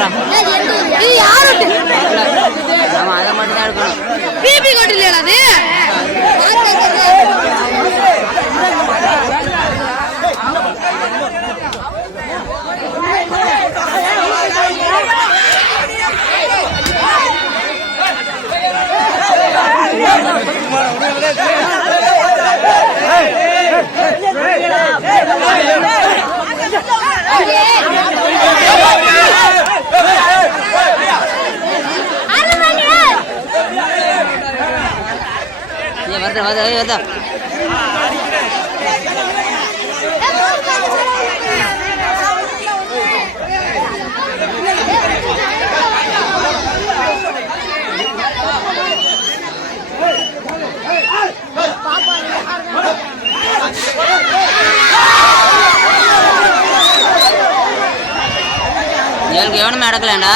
சொல்றான். இது யாரு? ஆமா அதை மட்டும் தான் எடுக்கணும். பிபி கோட் இல்லையா அது? வருதா எவனுமே அடக்கலண்டா.